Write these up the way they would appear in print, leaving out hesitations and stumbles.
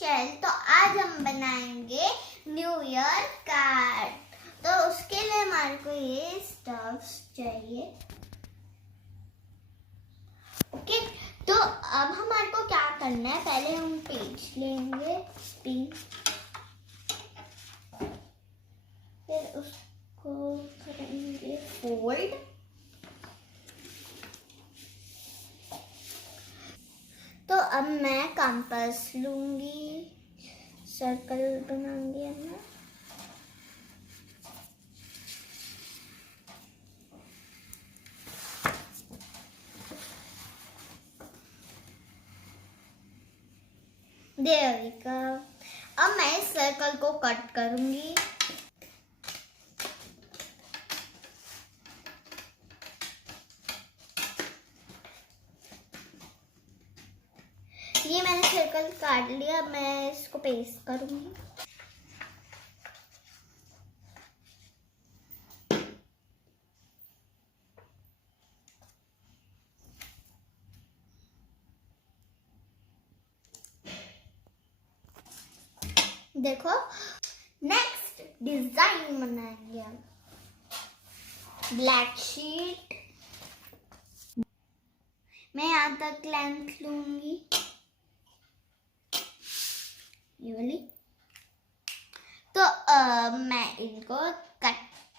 Shell. तो आज हम बनाएंगे न्यू ईयर कार्ड। तो उसके लिए हमारे को ये स्टफ्स चाहिए। ओके, तो अब हमारे को क्या करना है, पहले हम पेज लेंगे पिंक, फिर उसको करेंगे फोल्ड। तो अब मैं कंपास लूंगी, सर्कल बनाऊंगी मैं। There we go. अब मैं इस सर्कल को कट करूंगी। ये मैंने सर्कल काट लिया, मैं इसको पेस्ट करूंगी। देखो, नेक्स्ट डिजाइन बनाएंगे हम। ब्लैक शीट, मैं यहाँ तक लेंथ लूंगी, ये वाली। तो मैं इनको कट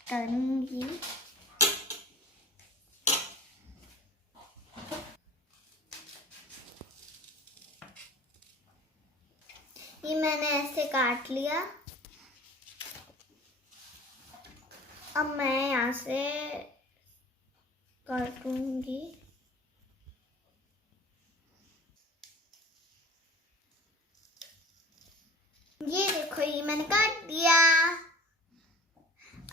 करूंगी। ये मैंने ऐसे काट लिया। अब मैं यहाँ से काटूंगी। ये देखो, ये मैंने काट दिया।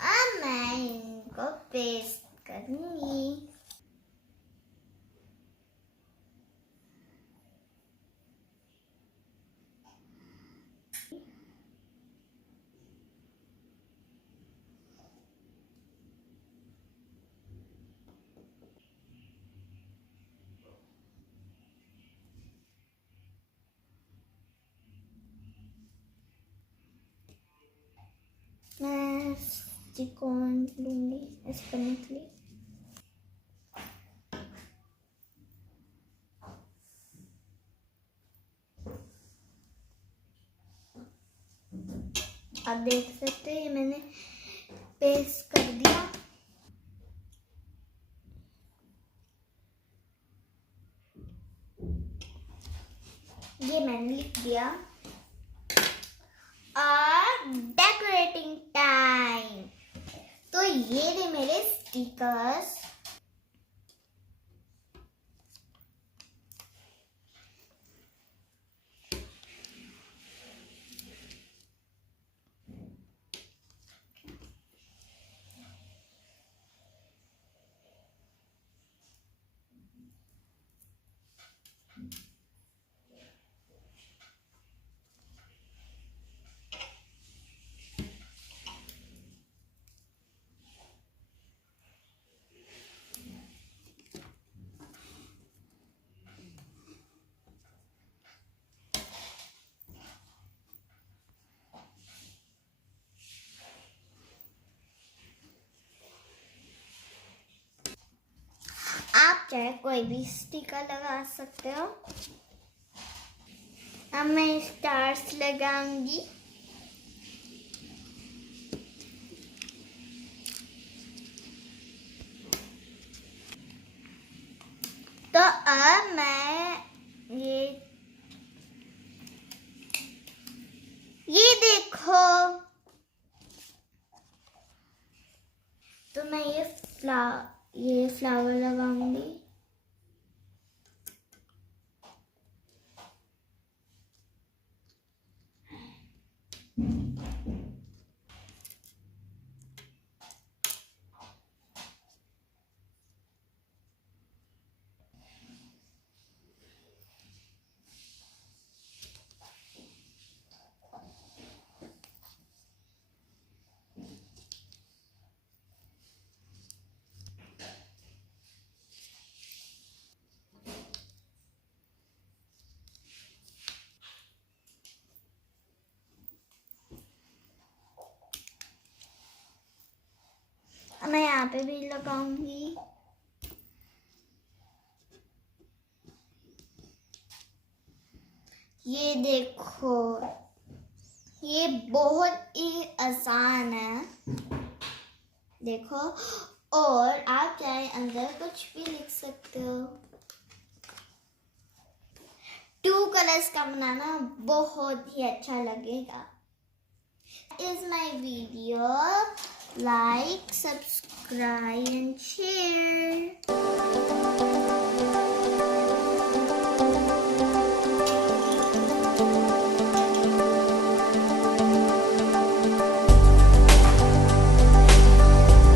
अब मैं इनको पेस्ट करूंगी। मैं सिलिकॉन लूंगी ऐसे करने के लिए। आप देख सकते हैं, ये मैंने पेस्ट कर दिया। ये मैंने लिख दिया। और डेकोरेटिंग टाइम। तो ये थे मेरे स्टिकर्स। आप चाहे कोई भी स्टिकर लगा सकते हो। अब मैं स्टार्स लगाऊंगी। तो अब मैं ये देखो, तो मैं ये फ्लावर लगाऊंगी। पे भी लगाऊंगी। ये देखो, ये बहुत ही आसान है, देखो। और आप चाहे अंदर कुछ भी लिख सकते हो। 2 कलर्स का बनाना बहुत ही अच्छा लगेगा। Is my video, like, subscribe and share.